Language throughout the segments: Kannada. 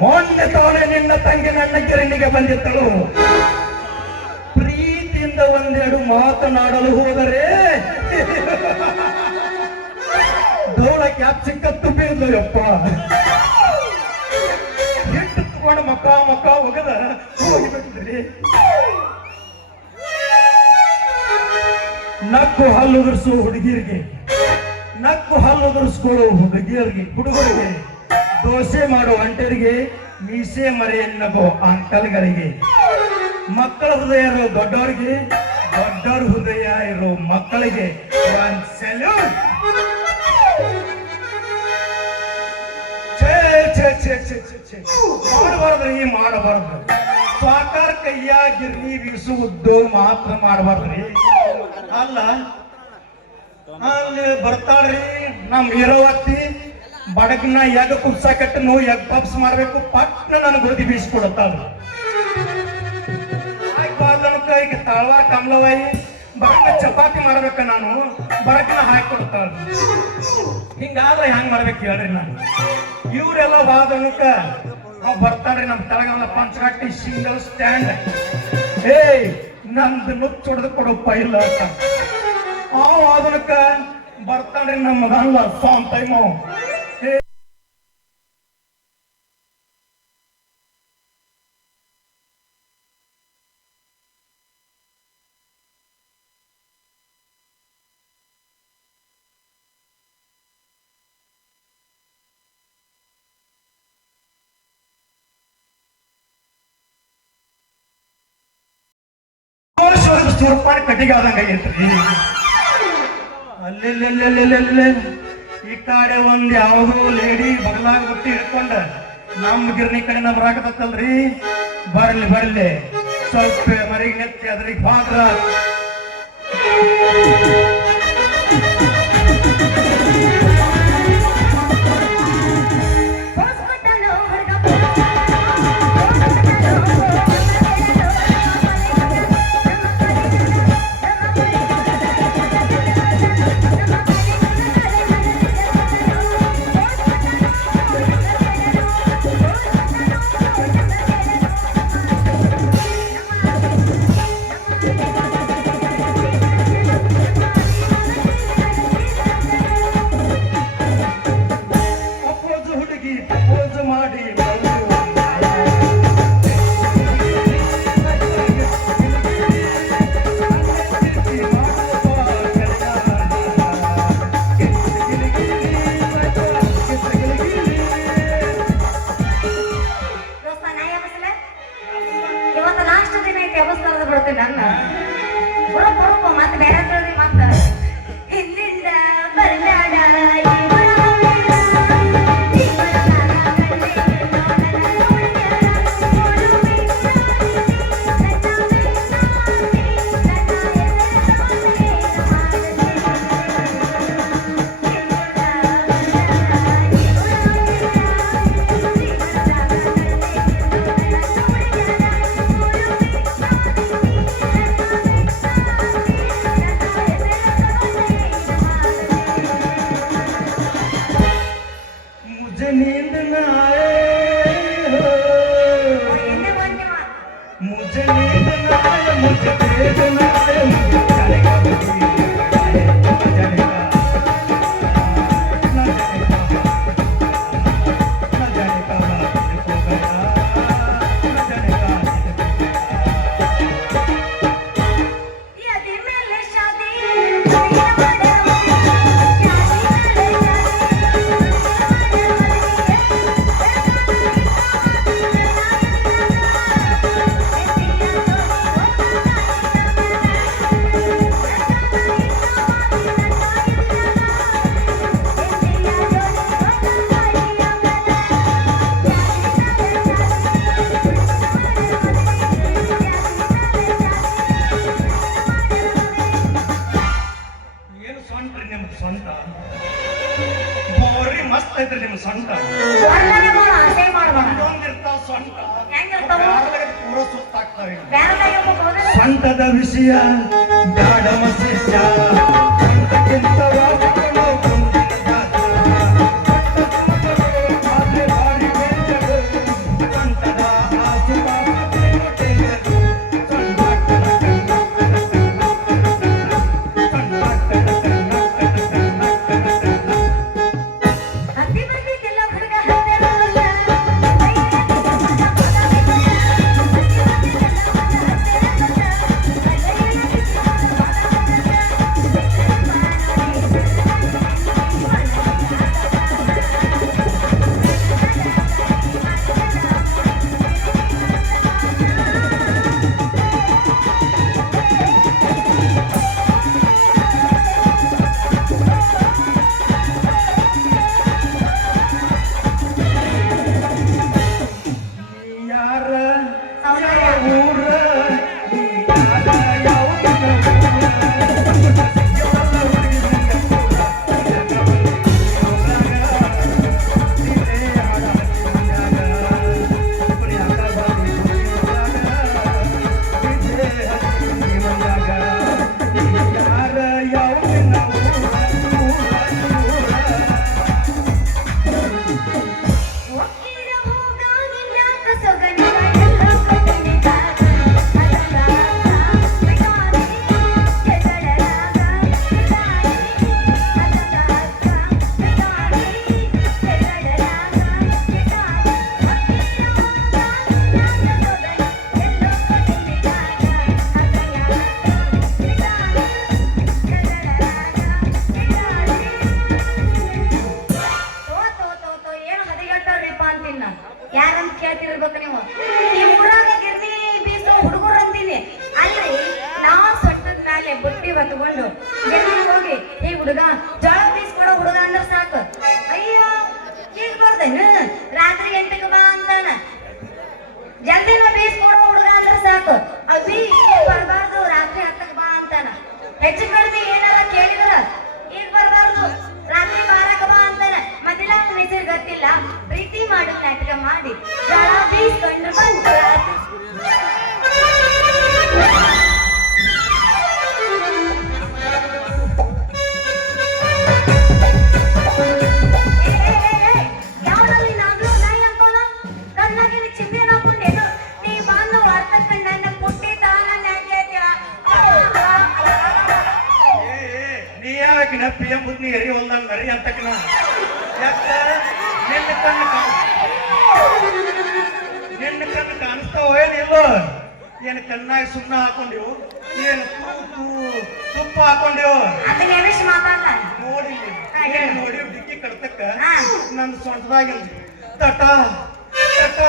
ಮೊನ್ನೆ ತಾನೇ ನಿನ್ನ ತಂಗಿ ನನ್ನ ಗಿರಣಿಗೆ ಬಂದಿದ್ದಳು. ಪ್ರೀತಿಯಿಂದ ಒಂದೆರಡು ಮಾತನಾಡಲು ಹೋದರೆ ದೌಳ ಕ್ಯಾಪ್ ಸಿಕ್ಕತ್ತು ಬೀಳ್ದು ಯಪ್ಪ. ಹಿಟ್ಟು ತಗೊಂಡು ಮಕ್ಕ ಹೋಗದ ಹೋಗಿಬಿಟ್ಟಿದ್ರಿ. ನಕ್ಕು ಹಲ್ಲು ಉದುರಿಸೋ ಹುಡುಗಿಯರಿಗೆ, ನಕ್ಕು ಹಲ್ಲು ಉದುರಿಸ್ಕೊಳ್ಳೋ ಹುಡುಗರಿಗೆ, ದೋಸೆ ಮಾಡೋ ಅಂಟರಿಗೆ, ಮೀಸೆ ಮರೆಯನ್ನಗೋ ಅಂಕಲ್ಗಳಿಗೆ, ಮಕ್ಕಳ ಹೃದಯ ಇರೋ ದೊಡ್ಡವರಿಗೆ, ದೊಡ್ಡವ್ರ ಹೃದಯ ಇರೋ ಮಕ್ಕಳಿಗೆ ಒಂದು ಸೆಲ್ಯೂಟ್. ಮಾಡಬಾರ್ದ್ರಿ, ಮಾಡಬಾರ್ದು. ಸಾಕಾರ ಕೈಯ ಗಿರ್ನಿ ಬೀಸುವುದು ಮಾತ್ರ ಮಾಡಬಾರ್ದ್ರಿ. ಅಲ್ಲ ಅಲ್ಲಿ ಬರ್ತಾಳ್ರಿ ನಮ್ ಇರೋವತ್ತಿ ಬಡಗ್ನ ಎಗ್ ಕುಪ್ಸಾಕಟ್ಟನು ಎಗ್ ಪಪ್ಸ್ ಮಾಡ್ಬೇಕು, ಪಟ್ನ ನನಗೆ ಗೋಧಿ ಬೀಸ್ಕೊಡತ್ತಾಳ್ರಿ. ಈಗ ತಾಳ್ವಾರ ಕಮಲವಾಯಿ ಬಡಕ ಚಪಾತಿ ಮಾಡ್ಬೇಕ, ನಾನು ಬಡಕನ ಹಾಕಿ ಕೊಡ್ತಾಳ್ರಿ. ಹಿಂಗಾದ್ರೆ ಹೆಂಗ್ ಮಾಡ್ಬೇಕು ಹೇಳ್ರಿ ನಾನು. ಇವ್ರೆಲ್ಲ ವಾದನಕ ನಾವ್ ಬರ್ತಾಳ್ರಿ ನಮ್ ತಳಗ ಪಂಚಗಟ್ಟಿ ಸಿಂಗಲ್ ಸ್ಟ್ಯಾಂಡ್. ನಮ್ದು ನುಚ್ಚು ಹೊಡೆದು ಕೊಡಪ್ಪ ಇಲ್ಲ ಅಂತ ಆ ವಾದನಕ ಬರ್ತಾಳ್ರಿ ನಮ್ಮ ಮಗಲ್ಲ ಸಾಮ್ ಟೈಮು. ರೂಪಾಯಿ ಕಟ್ಟಿಗಾದಂಗ ಐತ್ರಿ. ಅಲ್ಲಿ ಈ ಕಡೆ ಒಂದ್ ಯಾವ್ದೋ ಲೇಡಿ ಬಗಲಾಗ ಬುಟ್ಟಿ ಹಿಡ್ಕೊಂಡ ನಮ್ ಗಿರ್ನಿ ಕಡೆ ಬರಾಕತ್ತಲ್ರಿ. ಬರ್ಲಿ ಸ್ವಲ್ಪ ಮರಿಗೆ ನೆತ್ತಿ ಅದ್ರಿಗೆ ಬಾದ್ರ ಸ್ವಂತದ ವಿಷಯ ಗಾಢಮ ಶಿಷ್ಯ ಸ್ವಂತಕ್ಕಿಂತ ಬಿಡ್ಬೇಕು ನೀವು. ಈ ಊರಾಗ ಗಿರ್ನಿ ಬೀಸೋ ಹುಡುಗರು ಅಂತೀನಿ ಅಲ್ರಿ. ನಾವು ಸೊಟ್ಟದ ಮೇಲೆ ಬುಟ್ಟಿ ಹೊತ್ಕೊಂಡು ಗಿರ್ನಿ ಹೋಗಿ ಈ ಹುಡುಗ ಜೋಳ ಬೀಸ್ ಕೊಡೋ ಹುಡುಗ ಅಂದ್ರೆ ಸಾಕು. ಅಯ್ಯೋ ಈಗ ಬರ್ದೇನು ರಾತ್ರಿ 8ಕ್ಕೆ ಬಾ ಅಂತಾನ. ಜಲ್ದಿನ ಬೀಸ್ ಕೊಡೋ ಹುಡುಗ ಅಂದ್ರೆ ಸಾಕು. ಅವಿ ಬರ್ಬಾರ್ದು ರಾತ್ರಿ 10ಕ್ಕೆ ಬಾ ಅಂತಾನ. ಹೆಚ್ಚು ಕಡಿಮೆ ಏನಾರ ಕೇಳಿದ್ರ ಈಗ ಬರ್ಬಾರ್ದು ರಾತ್ರಿ 12ಕ್ಕೆ ಬಾ ಅಂತಾನ. ಮೊದಲ ಹೆಸರು ಗೊತ್ತಿಲ್ಲ ಪ್ರೀತಿ ಮಾಡು ನಾಟಕ ಮಾಡಿ ಜಳ ಬೀಸ್ಕೊಂಡು ಬಂದ. ಯಾವನಲ್ಲಿ ನಾಗ್ಲು ನಾಯಿ ಅಂತೋನ ಕಣ್ಣಾಗಿ ಚಿಂತೆನ ಹಾಕೊಂಡೇನು ನೀ ಬಂದು ಅರ್ಥ ಕಂಡ ಪುಟ್ಟಿ ತಾನ ನೀ ಯಾಕಿನ PM ಬುದ್ನಿ ಎರಿ ಹೊಲ್ದಂಗ ಮರಿ ಅಂತಕನ ಯಾಕ ನಿನ್ನ ಕಣ್ಣು ಕಾಣಿಸ್ತಾವ ಏನಿಲ್ಲ. ಏನು ಕಣ್ಣಾಗಿ ಸುಣ್ಣ ಹಾಕೊಂಡಿವು, ಏನು ತುಪ್ಪ ಹಾಕೊಂಡಿವು. ನೋಡಿ ನೋಡಿ ಡಿಕ್ಕಿ ಕಡ್ತಕ್ಕ ನನ್ನ ಸೊಂಟದಾಗಿಲ್ಲ ತಟ ತಟ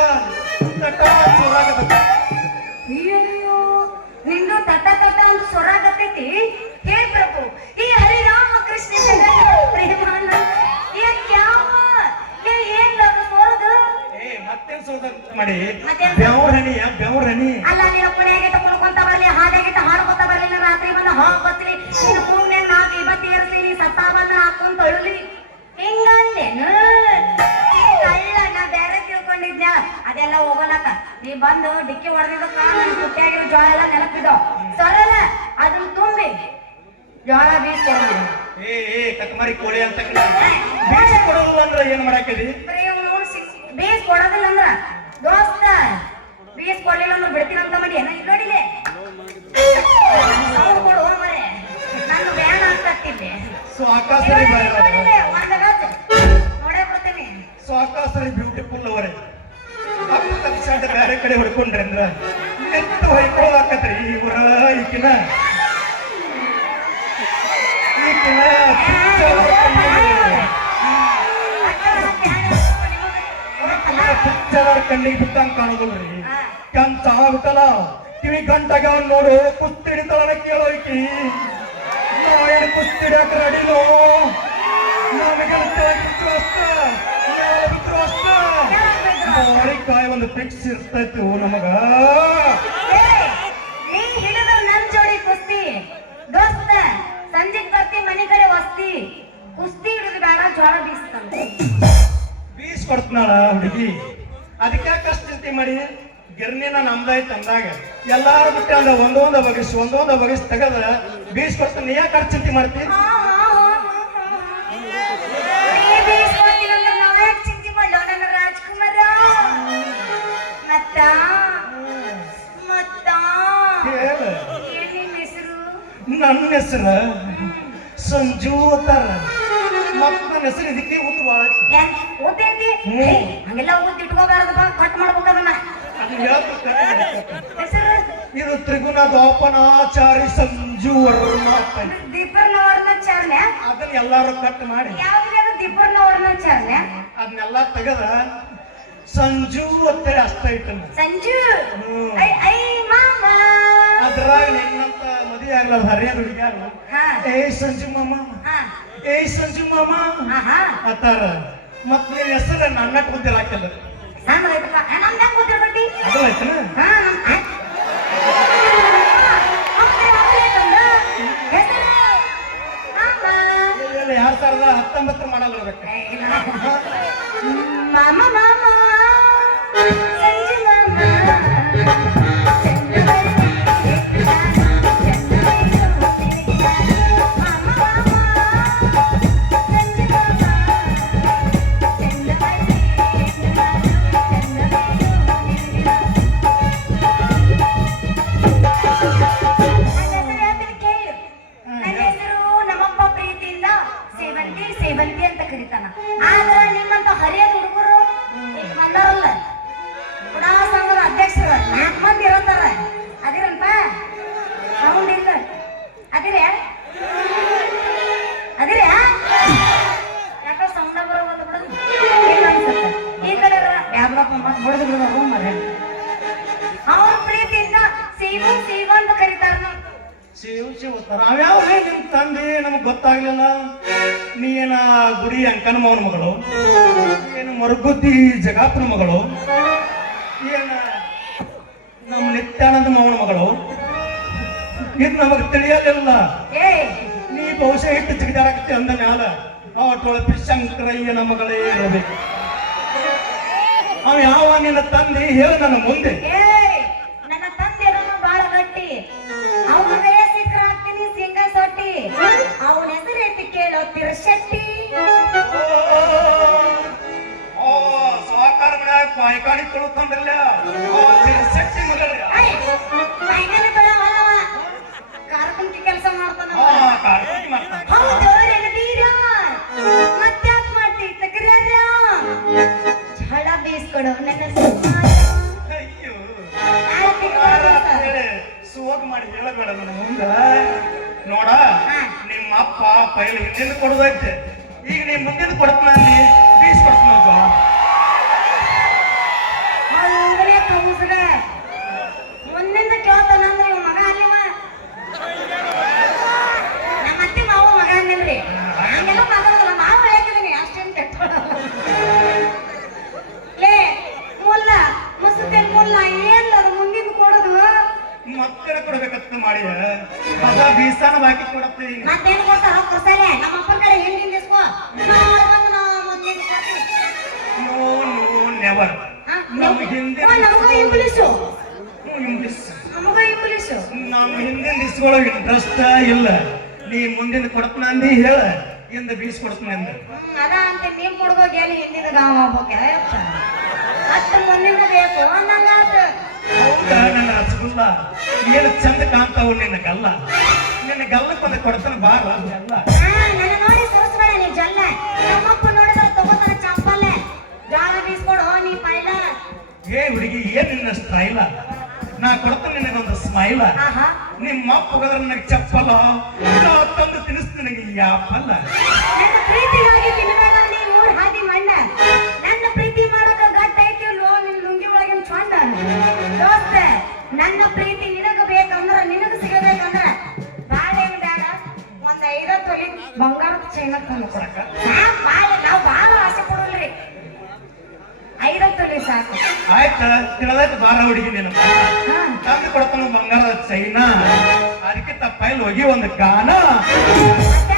ತಟ ಸೊರಾಗತ್ತ. ಅಯ್ಯೋ ನಿಂದು ತಟ ತಟ ಅಂತ ಸೊರಾಗತ್ತೈತಿ. ಹೇ ಪ್ರಭು ಈ ಹರಿರಾಮ ಕೃಷ್ಣ ಪ್ರೇಮಾನ ಮತ್ತೇನ್ ಸೋದ ಮಾಡಿ ಬೆವ್ರನಿ ಬೆವ್ರನಿ ಅಲ್ಲ. ನೀನು ಪುಣ್ಯಾಗೆ ತಕೊಂತ ಬರ್ಲಿ ಹಾದಾಗಿಟ್ಟ ಹಾಡ್ಕೊತ ಬರ್ಲಿಲ್ಲ ರಾತ್ರಿ ಬಂದ ಹಾವು ಬತ್ಲಿ ನೀನು ಪೂರ್ಣ್ಯಾಗ ನಾಲ್ಕು ಇವತ್ತು ಏರ್ಸಿ ನೀ ಸತ್ತಾ ಬಂದ ಹಾಕೊಂತ ಅಳುಲಿ ಹಿಂಗಂದೇನು ಕಳ್ಳ. ನಾ ಬೇರೆ ತಿಳ್ಕೊಂಡಿದ್ನ ಅದೆಲ್ಲ ಹೋಗಲಕ್ಕ. ನೀ ಬಂದು ಡಿಕ್ಕಿ ಹೊಡೆದಿದ್ದಕ್ಕ ನನ್ ಪುಟ್ಟ್ಯಾಗಿರೋ ಜೋಳ ಎಲ್ಲ ನೆನಪಿದೋ ಸರಲ್ಲ ಅದನ್ನ ತುಂಬಿ ಜೋಳ ಬೀಸ್ಕೊಡ. ಕತ್ಮಾರಿ ಕೋಳಿ ಅಂತ ಬೀಸ್ ಕೊಡೋದಿಲ್ಲ ಅಂದ್ರೆ ಏನ್ ಮಾಡಾಕಿದಿ? ಬೀಸ್ ಕೊಡೋದಿಲ್ಲ ಅಂದ್ರ ದೋಸ್ತ ಬೀಸ್ ಕೊಡ್ಲಿಲ್ಲ ಅಂದ್ರೆ ಬಿಡ್ತೀನಂತ ಮಾಡಿ ಏನ ನೋಡಿಲೆ ಸೌಂಡ್ ಕೊಡು ಮರೆ ನಾನು ಬ್ಯಾನ್ ಆಗ್ತಿದ್ದೆ. ಸೊ ಆಕಾಶರಿ ನೋಡೇ ಬಿಡ್ತೇನೆ. ಸೊ ಆಕಾಶರಿ ಬ್ಯೂಟಿಫುಲ್ ಅವರೇ ಅಪ್ಪ ಬೇರೆ ಕಡೆ ಹೊಡ್ಕೊಂಡ್ರಿ ಅಂದ್ರ ಎಷ್ಟು ಹೊಯ್ಕೊಳ್ಳಾಕತ್ರಿ ಇವರ ಈಕಿನ ಕಣ್ಣಿಗೆ ಬಿಟ್ಟಂಗ್ ಕಾಣೋದಿಲ್ರಿ. ಕಂಚ ಬಿಟ್ಟಲ್ಲ ಕಿವಿ ಗಂಟಾಗ ನೋಡು ಕುಸ್ತಿ ಹಿಡಿತಾಳ ಕೇಳೋ ಈಕಿ. ನಾವೇನು ಕುಸ್ತಿ ಹಿಡಿಯಕ ರೆಡಿನೋ ನಮಗೆ ಕಾಯಿ ಒಂದು ಫಿಕ್ಸ್ ಇರ್ತೈತಿ ನಮಗ. ನೀ ಹಿಡಿದ್ರ ನನ್ ಜೋಡಿ ಕುಸ್ತಿ ದೋಸ್ತ ಸಂಜೆಗ್ ಬರ್ತಿ ಮನೆ ಕಡೆ ವಸ್ತಿ ಕುಸ್ತಿ ಹಿಡಿದು ಬೇಡ ಜೋಳ ಬೀಸ್ತಾನ ಬೀಸ್ ಕೊಡ್ತನಾಳ ಹುಡುಗಿ. ಅದಕ್ಕೆ ಕಷ್ಟ ಚಿಂತೆ ಮಾಡಿ ಗಿರ್ನಿನ ನಮ್ದಾಯ್ತು ಅಂದಾಗ ಎಲ್ಲಾರು ಬಿಟ್ಟು ಅಂದ ಒಂದೊಂದ ಬಗಸ್ ತೆಗದ ಬೀಸ್ ಕೊಡ್ತಾನೆ. ನೀ ಯಾಕೆ ಖರ್ಚು ಚಿಂತೆ ಮಾಡ್ತಿ? ರಾಜ್ಕುಮಾರ ಮತ್ತ ನನ್ನ ಹೆಸರು ಸಂಜು ಅಂತಾರ. ಮತ್ತ ನನ್ನ ಹೆಸರು ಇದಕ್ಕೆ ಊತು ಬಾಳ ಹಂಗೆಲ್ಲ ಊತ್ ಇಟ್ಕೋಬಾರದು ಕಟ್ ಮಾಡ್ಬೇಕದನ್ನ. ಇದು ತ್ರಿಗುಣ ದ್ವಾಪನಾಚಾರಿ ಸಂಜು ವರ್ಮ ದೀಪರ್ನ ವರ್ಣಾಚಾರ್ಯ. ಅದನ್ನ ಎಲ್ಲಾರು ಕಟ್ ಮಾಡಿ ಯಾವ್ದು ದೀಪರ್ನ ವರ್ಣಾಚಾರ್ಯ ಅದನ್ನೆಲ್ಲ ತೆಗದ ಸಂಜು ಅಂತೇಳಿ ಅಷ್ಟ ಇಟ್ಟನ ಸಂಜು. ಐ ಮಾಮ ಅದ್ರಾಗ ನಿನ್ನಂತ ಮದುವೆ ಆಗ್ಲಾರ ಹರಿಯಾದ ಹುಡುಗ್ಯಾರು ಏ ಸಂಜು ಮಾಮ ಏ ಸಂಜು ಮಾಮ ಅತ್ತಾರ. ಮತ್ ನಿನ್ ಹೆಸರು ನನ್ನ ಕೂತಿರಾಕಲ್ಲ ಅದು ಆಯ್ತನ. ಯಾರು 2019 ಮಾಡಲ್ಲ ಮಾಮ ಮಾಮ ಸಂಜು ಮಾಮ ಸೇವಂತಿ ಅಂತ ಕರೀತಾನ. ಆದ್ರ ನಿಮ್ಮಂತ ಹರಿಯದ ಹುಡುಗರು ಬಂದಾರಲ್ಲ ಪುನಃ ಸಂಘದ ಅಧ್ಯಕ್ಷರು 4 ಮಂದಿ ಇರತ್ತಾರ. ಅದಿರಂತ ಸೌಂಡ್ ಇಲ್ಲ ಅದಿರ ಯಾಕೋ ಸೌಂಡ ಬರೋದು ಬಿಡ ಈ ಕಡೆ ಯಾವ್ದಪ್ಪ ಮತ್ತೆ ಹೊಡೆದು ಬಿಡೋದು ಮರ ಗೊತ್ತಾಗ್ಲಿಲ್ಲ ನೀ ಏನ ಗುಡಿ ಅಂಕನ ಮೌನ ಮಗಳು, ಏನು ಮರುಗುದ್ದಿ ಜಗಾಪನ ಮಗಳು, ಏನ ನಮ್ಮ ನಿತ್ಯಾನಂದ ಮೌನ ಮಗಳು, ಇದು ನಮಗ್ ತಿಳಿಯಲಿಲ್ಲ. ಏ ನೀ ಬಹುಶಃ ಇಟ್ಟು ಜಿಗಿದಾಡಕತ್ತಿ ಅಂದ ಮ್ಯಾಲ ಅವಟೊಳಪಿ ಶಂಕರಯ್ಯನ ಮಗಳೇ ಇರಬೇಕು. ಅವ ಯಾವ ನಿನ್ನ ತಂದೆ ಹೇಳ ನನ್ನ ಮುಂದೆ. ಏ ನನ್ನ ತಂದೆ ಬಾಳ ಗಟ್ಟಿ, ಅವನ ಸಿಕ್ಕ್ರ ಹಾಕ್ತೀನಿ ಸಿಂಗ ಸೊಟ್ಟಿ, ಅವನ ಹೆಸರು ಎತ್ತಿ ಕೇಳೋ ತಿರ್ಶೆಟ್ಟಿ. ಸಹಕಾರ ಮನ್ಯಾಗ ಪಾಯ್ಕಾಡಿ ತೊಳ್ಕೊಂಡ್ರಲ್ಲ ಶಕ್ತಿ ಮಗಳ ಕಾರ್ಕುಂಕಿ ಕೆಲಸ ಮಾಡ್ತಾನ. ಕಾರ್ಯಕ್ರಮ ಮಾಡ್ತಾನೆ. ಹೌದು ರಣವೀರ, ಮತ್ತ್ಯಾಕ್ ಮಾಡ್ತಿ ತಕರಾರ, ಝಳ ಬೀಸ್ಕೊಡು ನನ್ನ ಸುಮಾರ. ಅಯ್ಯೋ ನಾಳೆ ತಿಂಗಳ ಹೇಳಿ ಸುವಾಗ ಮಾಡಿ ಹೇಳಬೇಡ ನನ್ನ ಮುಂದ. ನೋಡ ನಿಮ್ಮ ಅಪ್ಪ ಪೈಲ ಹಿಂದಿನ ಕೊಡೋದೈತೆ, ಈಗ ನೀ ಮುಂದಿನ ಕೊಡ್ತಾನ ಬೀಸ್ ಕೊಡ್ತಾನ. ಹಂಗನೇ ಕೌಸ್ರ ಮುಂದಿಂದ ಕೇಳ್ತಾನಂದ್ರೆ ಇವ್ ಮಗ ಅಲ್ಲಿವ ನಮ್ಮ ಅತ್ತೆ ಮಾವ ಮಗ ಅನ್ನಂದ್ರಿ ಹಂಗೆಲ್ಲ ಮಾತಾಡೋದಲ್ಲ. ಮಾವ ಹೇಳ್ತಿದ್ದೀನಿ ಅಷ್ಟೇನು ಕೆಟ್ಟ ಲೇ ಮುಲ್ಲ ಮುಸುತೆ ಮುಲ್ಲ ಏನ್ಲ ಅದು ಮುಂದಿನ ಕೊಡೋದು. ಮಕ್ಕಳ ಕೊಡ್ಬೇಕಂತ ಮಾಡಿ ಹೊಸ ಬೀಸಾನ ಬಾಕಿ ಕೊಡತ್ತೆ. ಈಗ ಮತ್ತೇನು ಕೊಡ್ತಾರ ಕೊಡ್ತಾರೆ ನಮ್ಮ ಅಪ್ಪನ ಕಡೆ ಹಿಂದಿನ ದಿಸ್ಕೋ ನಾಳೆ ಬಂದು ನಾ ಮುಂದಿನ ಕೊಡ್ತೀನಿ. No no never. ನಮ್ಮ ಹಿಂದೆ ನಮಗ ಇಂಗ್ಲೀಷು ಇಂಗ್ಲಿಷ್ ನಮಗ ಇಂಗ್ಲೀಷು ನಮ್ಮ ಹಿಂದಿನ ದಿಸ್ಕೊಳಗೆ ಇಂಟ್ರೆಸ್ಟ್ ಇಲ್ಲ. ನೀ ಮುಂದಿನ ಕೊಡ್ತಾನ ಅಂದಿ ಹೇಳ, ಇಂದ ಬೀಸ್ ಕೊಡ್ತಾನೆ ಅಂದ. ಅದ ಅಂತ ನೀವ್ ಕೊಡ್ಬೋಗಿ ಎಲ್ಲಿ ಹಿಂದಿನ ಗಾವ ಹೋಗ್ಬೇಕೆ ಮತ್ತೆ ಮುಂದಿನ ಬೇಕು ಅನ್ನಂಗಾತ. ಹೌದಾ ನನ್ನ ರಸಗುಲ್ಲ ಏನು ಚಂದ ಕಾಣ್ತಾವು ನಿನ್ನ ಗಲ್ಲ. ನಿನ್ನ ಗಲ್ಲಕ್ಕೆ ಒಂದು ಕೊಡ್ತಾನೆ ಬಾರ ಎಲ್ಲ. ನನ್ನ ನೋಡಿ ತೋರಿಸ್ಬೇಡ ನೀ ಜಲ್ಲ. ನಮ್ಮಪ್ಪ ನೋಡಿದ್ರೆ ತಗೋತಾರ ಚಪ್ಪಲ್ಲೆ ಜಾಗ ಬೀಸ್ಕೊಡು ನೀ ಪೈಲ. ಏ ಹುಡುಗಿ ಏನ್ ನಿನ್ನ ಸ್ಟೈಲ, ನಾ ಕೊಡ್ತಾನೆ ನಿನಗೊಂದು ಸ್ಮೈಲ. ಆಹಾ ನಿಮ್ಮ ಅಪ್ಪ ಹೋದ್ರೆ ನನಗೆ ಚಪ್ಪಲ, ನಾ ತಂದು ತಿನ್ನಿಸ್ತೀನಿ ನನಗೆ ಯಾಪಲ್ಲ. ನನ್ನ ಪ್ರೀತಿಗಾಗಿ ತಿನ್ನಬೇಡ ನೀ ಮೂರ್ ಹಾದಿ ಮಣ್ಣ. ನನ್ನ ಪ್ರೀತಿ ಮಾಡೋಕ ಗಟ್ಟ ಐತಿಲ್ವೋ ನಿನ್ ಲುಂಗಿ ಒಳಗಿನ ಚೊಂಡ. ದೋಸ್ತ ನನ್ನ ಪ್ರೀತಿ ನಿನಗ ಬೇಕಂದ್ರ ನಿನಗ ಸಿಗಬೇಕಂದ್ರ ಬಾಳ ಏನ್ ಬೇಡ, ಒಂದ್ 5 ತೊಲಿ ಬಂಗಾರದ ಚೈನ ತಂದು ಕೊಡಕ. ನಾವು ಬಾಳ ಆಸೆ ಪಡೋಲ್ರಿ, 5 ತೊಲಿ ಸಾಕು. ಆಯ್ತ ತಿಳಿದಾಯ್ತು ಬಾರ ಹುಡುಗಿ ನೀನು ಹಾ ತಂದು ಕೊಡ್ತಾನ ಬಂಗಾರದ ಚೈನಾ. ಅದಕ್ಕೆ ತಪ್ಪಾಯಿಲ್ ಹೋಗಿ ಒಂದು ಗಾನ ಮತ್ತೆ